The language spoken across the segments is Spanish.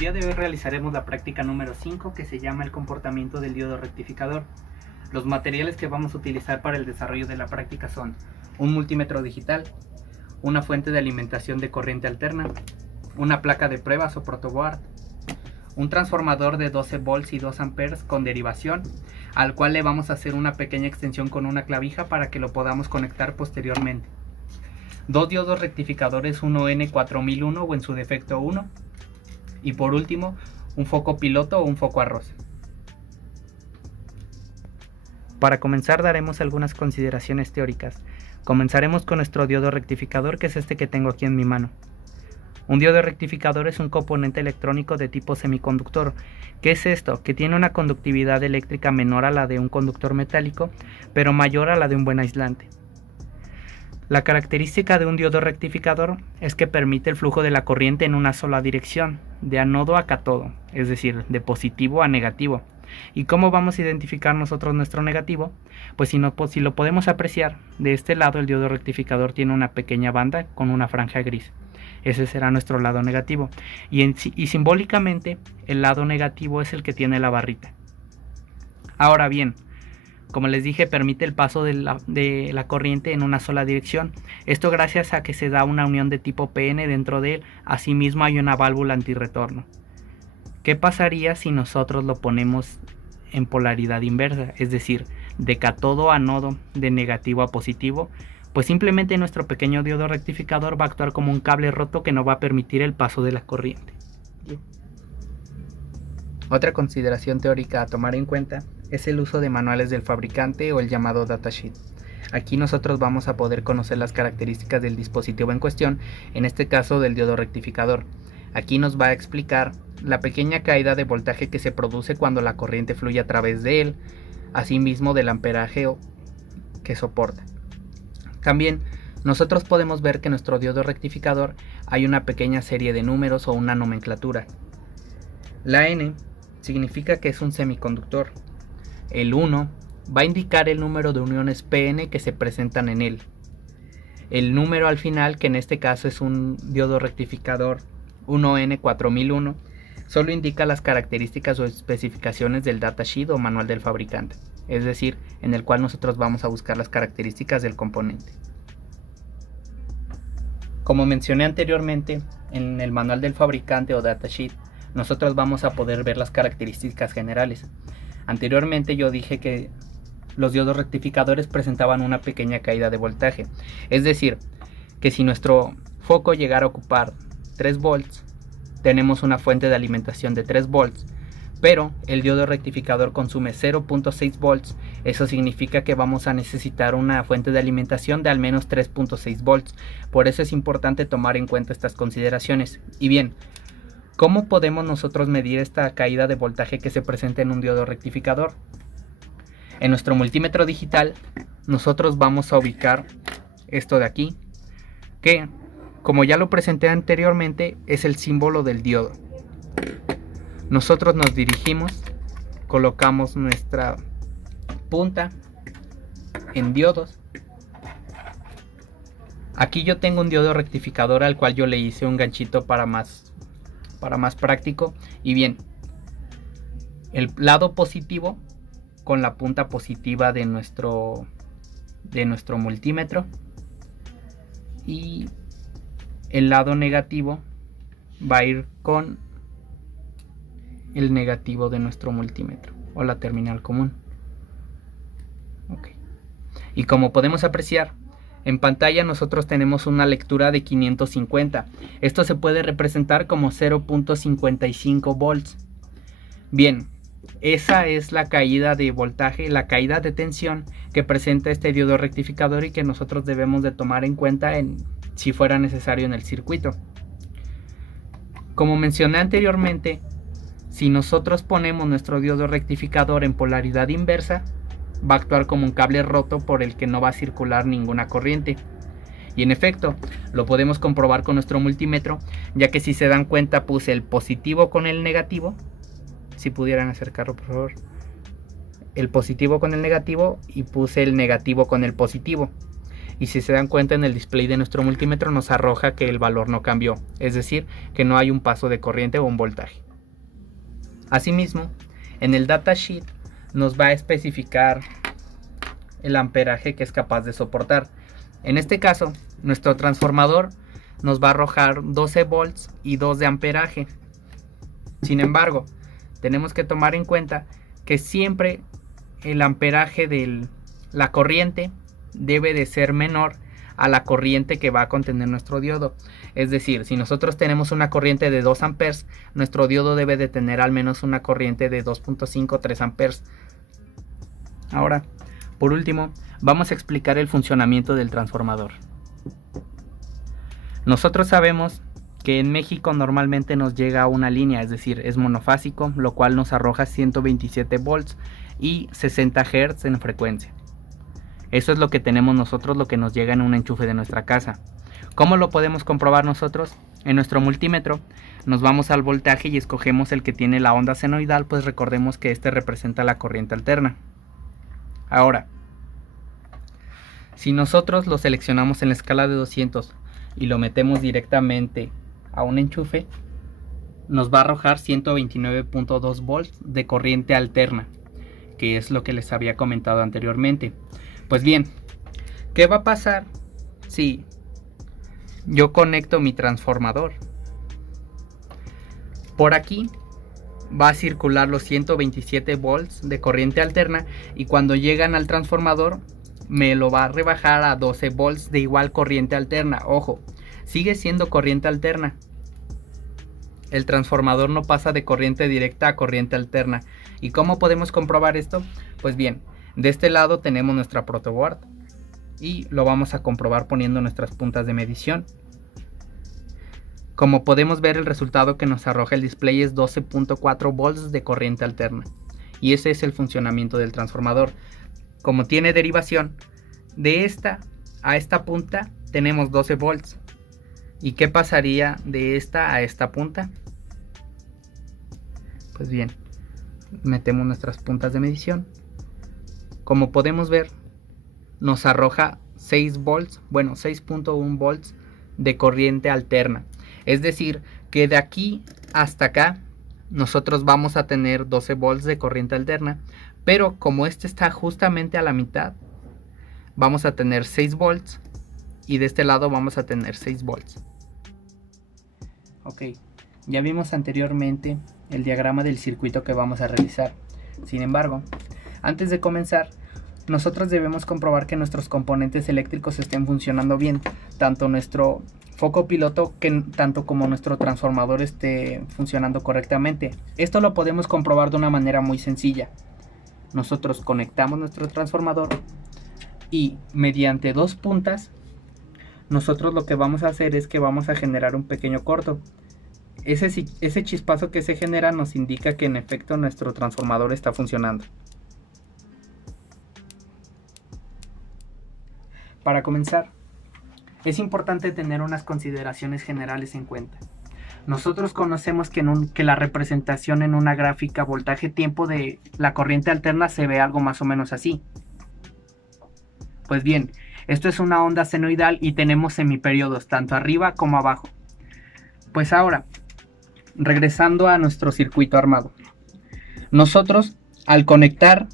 día de hoy realizaremos la práctica número 5 que se llama el comportamiento del diodo rectificador. Los materiales que vamos a utilizar para el desarrollo de la práctica son un multímetro digital, una fuente de alimentación de corriente alterna, una placa de pruebas o protoboard, un transformador de 12 volts y 2 amperes con derivación, al cual le vamos a hacer una pequeña extensión con una clavija para que lo podamos conectar posteriormente. Dos diodos rectificadores 1N4001 o en su defecto 1. Y por último, un foco piloto o un foco arroz. Para comenzar daremos algunas consideraciones teóricas. Comenzaremos con nuestro diodo rectificador, que es este que tengo aquí en mi mano. Un diodo rectificador es un componente electrónico de tipo semiconductor. ¿Qué es esto? Que tiene una conductividad eléctrica menor a la de un conductor metálico, pero mayor a la de un buen aislante. La característica de un diodo rectificador es que permite el flujo de la corriente en una sola dirección, de anodo a cátodo, es decir, de positivo a negativo. ¿Y cómo vamos a identificar nosotros nuestro negativo? Pues si lo podemos apreciar, de este lado el diodo rectificador tiene una pequeña banda con una franja gris. Ese será nuestro lado negativo. Y simbólicamente, el lado negativo es el que tiene la barrita. Ahora bien, como les dije, permite el paso de la corriente en una sola dirección. Esto gracias a que se da una unión de tipo PN dentro de él. Asimismo hay una válvula antirretorno. ¿Qué pasaría si nosotros lo ponemos en polaridad inversa? Es decir, de cátodo a anodo, de negativo a positivo. Pues simplemente nuestro pequeño diodo rectificador va a actuar como un cable roto que no va a permitir el paso de la corriente. Otra consideración teórica a tomar en cuenta es el uso de manuales del fabricante o el llamado datasheet. Aquí nosotros vamos a poder conocer las características del dispositivo en cuestión, en este caso del diodo rectificador. Aquí nos va a explicar la pequeña caída de voltaje que se produce cuando la corriente fluye a través de él, asimismo del amperaje que soporta. También nosotros podemos ver que en nuestro diodo rectificador hay una pequeña serie de números o una nomenclatura. La N significa que es un semiconductor. El 1 va a indicar el número de uniones PN que se presentan en él. El número al final, que en este caso es un diodo rectificador 1N4001, solo indica las características o especificaciones del datasheet o manual del fabricante, es decir, en el cual nosotros vamos a buscar las características del componente. Como mencioné anteriormente, en el manual del fabricante o datasheet, nosotros vamos a poder ver las características generales. Anteriormente yo dije que los diodos rectificadores presentaban una pequeña caída de voltaje, es decir, que si nuestro foco llegara a ocupar 3 volts, tenemos una fuente de alimentación de 3 volts, pero el diodo rectificador consume 0.6 volts, eso significa que vamos a necesitar una fuente de alimentación de al menos 3.6 volts, por eso es importante tomar en cuenta estas consideraciones. Y bien, ¿cómo podemos nosotros medir esta caída de voltaje que se presenta en un diodo rectificador? En nuestro multímetro digital, nosotros vamos a ubicar esto de aquí, que, como ya lo presenté anteriormente, es el símbolo del diodo. Nosotros nos dirigimos, colocamos nuestra punta en diodos. Aquí yo tengo un diodo rectificador al cual yo le hice un ganchito para más práctico. Y bien, el lado positivo con la punta positiva de nuestro multímetro, y el lado negativo va a ir con el negativo de nuestro multímetro o la terminal común. Y como podemos apreciar en pantalla, nosotros tenemos una lectura de 550. Esto se puede representar como 0.55 volts. Bien, esa es la caída de voltaje, la caída de tensión que presenta este diodo rectificador y que nosotros debemos de tomar en cuenta si fuera necesario en el circuito. Como mencioné anteriormente, si nosotros ponemos nuestro diodo rectificador en polaridad inversa, va a actuar como un cable roto por el que no va a circular ninguna corriente. Y en efecto, lo podemos comprobar con nuestro multímetro, ya que si se dan cuenta puse el positivo con el negativo. Si pudieran acercarlo por favor. El positivo con el negativo y puse el negativo con el positivo. Y si se dan cuenta, en el display de nuestro multímetro nos arroja que el valor no cambió, es decir, que no hay un paso de corriente o un voltaje. Asimismo, en el datasheet nos va a especificar el amperaje que es capaz de soportar. En este caso, nuestro transformador nos va a arrojar 12 volts y 2 de amperaje. Sin embargo, tenemos que tomar en cuenta que siempre el amperaje de la corriente debe de ser menor a la corriente que va a contener nuestro diodo. Es decir, si nosotros tenemos una corriente de 2 amperes, nuestro diodo debe de tener al menos una corriente de 2.5 o 3 amperes. Ahora, por último, vamos a explicar el funcionamiento del transformador. Nosotros sabemos que en México normalmente nos llega una línea, es decir, es monofásico, lo cual nos arroja 127 volts y 60 Hz en frecuencia. Eso es lo que tenemos nosotros, lo que nos llega en un enchufe de nuestra casa. ¿Cómo lo podemos comprobar nosotros? En nuestro multímetro nos vamos al voltaje y escogemos el que tiene la onda senoidal, pues recordemos que este representa la corriente alterna. Ahora, si nosotros lo seleccionamos en la escala de 200 y lo metemos directamente a un enchufe, nos va a arrojar 129.2 volts de corriente alterna, que es lo que les había comentado anteriormente. Pues bien, ¿qué va a pasar si yo conecto mi transformador? Por aquí va a circular los 127 volts de corriente alterna y cuando llegan al transformador me lo va a rebajar a 12 volts de igual corriente alterna. Ojo, sigue siendo corriente alterna. El transformador no pasa de corriente directa a corriente alterna. ¿Y cómo podemos comprobar esto? Pues bien, de este lado tenemos nuestra protoboard y lo vamos a comprobar poniendo nuestras puntas de medición. Como podemos ver, el resultado que nos arroja el display es 12.4 volts de corriente alterna. Y ese es el funcionamiento del transformador. Como tiene derivación, de esta a esta punta tenemos 12 volts. ¿Y qué pasaría de esta a esta punta? Pues bien, metemos nuestras puntas de medición. Como podemos ver, nos arroja 6 volts, bueno, 6.1 volts de corriente alterna. Es decir, que de aquí hasta acá nosotros vamos a tener 12 volts de corriente alterna, pero como este está justamente a la mitad, vamos a tener 6 volts y de este lado vamos a tener 6 volts. Ok, ya vimos anteriormente el diagrama del circuito que vamos a realizar. Sin embargo, antes de comenzar, nosotros debemos comprobar que nuestros componentes eléctricos estén funcionando bien, tanto nuestro foco piloto tanto como nuestro transformador esté funcionando correctamente. Esto lo podemos comprobar de una manera muy sencilla. Nosotros conectamos nuestro transformador y mediante dos puntas nosotros lo que vamos a hacer es que vamos a generar un pequeño corto. Ese chispazo que se genera nos indica que en efecto nuestro transformador está funcionando. Para comenzar, es importante tener unas consideraciones generales en cuenta. Nosotros conocemos que la representación en una gráfica voltaje-tiempo de la corriente alterna se ve algo más o menos así. Pues bien, esto es una onda senoidal y tenemos semiperiodos tanto arriba como abajo. Pues ahora, regresando a nuestro circuito armado. Nosotros, al conectar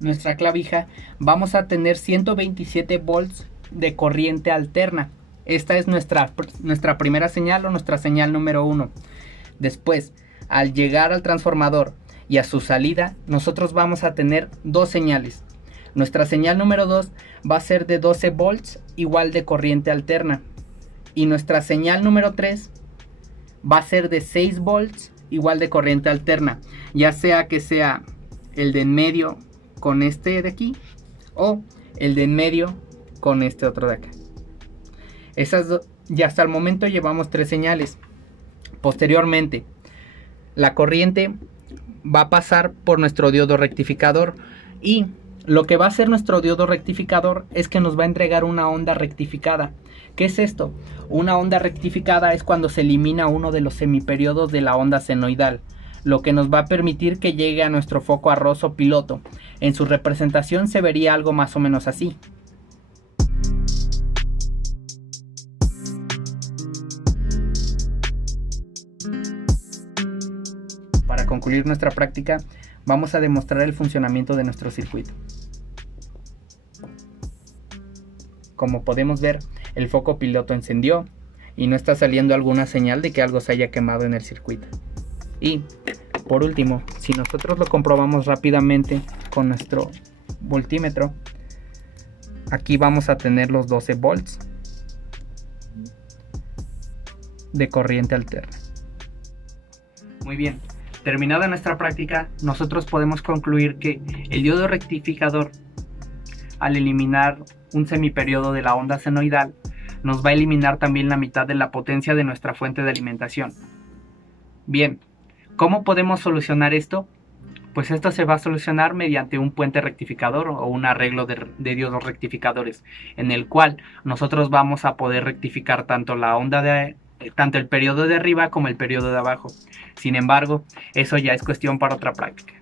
nuestra clavija, vamos a tener 127 volts de corriente alterna. Esta es nuestra primera señal o nuestra señal número 1. Después, al llegar al transformador y a su salida, nosotros vamos a tener dos señales. Nuestra señal número 2 va a ser de 12 volts igual de corriente alterna. Y nuestra señal número 3 va a ser de 6 volts igual de corriente alterna. Ya sea que sea el de en medio con este de aquí o el de en medio con este otro de acá. Ya hasta el momento llevamos 3 señales. Posteriormente, la corriente va a pasar por nuestro diodo rectificador y lo que va a hacer nuestro diodo rectificador es que nos va a entregar una onda rectificada. ¿Qué es esto? Una onda rectificada es cuando se elimina uno de los semiperiodos de la onda senoidal, lo que nos va a permitir que llegue a nuestro foco arroz o piloto. En su representación se vería algo más o menos así. Para concluir nuestra práctica, vamos a demostrar el funcionamiento de nuestro circuito. Como podemos ver, el foco piloto encendió y no está saliendo alguna señal de que algo se haya quemado en el circuito. Y por último, si nosotros lo comprobamos rápidamente con nuestro voltímetro, aquí vamos a tener los 12 volts de corriente alterna. Muy bien, terminada nuestra práctica, nosotros podemos concluir que el diodo rectificador, al eliminar un semiperiodo de la onda senoidal, nos va a eliminar también la mitad de la potencia de nuestra fuente de alimentación. Bien, ¿cómo podemos solucionar esto? Pues esto se va a solucionar mediante un puente rectificador o un arreglo de diodos rectificadores, en el cual nosotros vamos a poder rectificar tanto el periodo de arriba como el periodo de abajo. Sin embargo, eso ya es cuestión para otra práctica.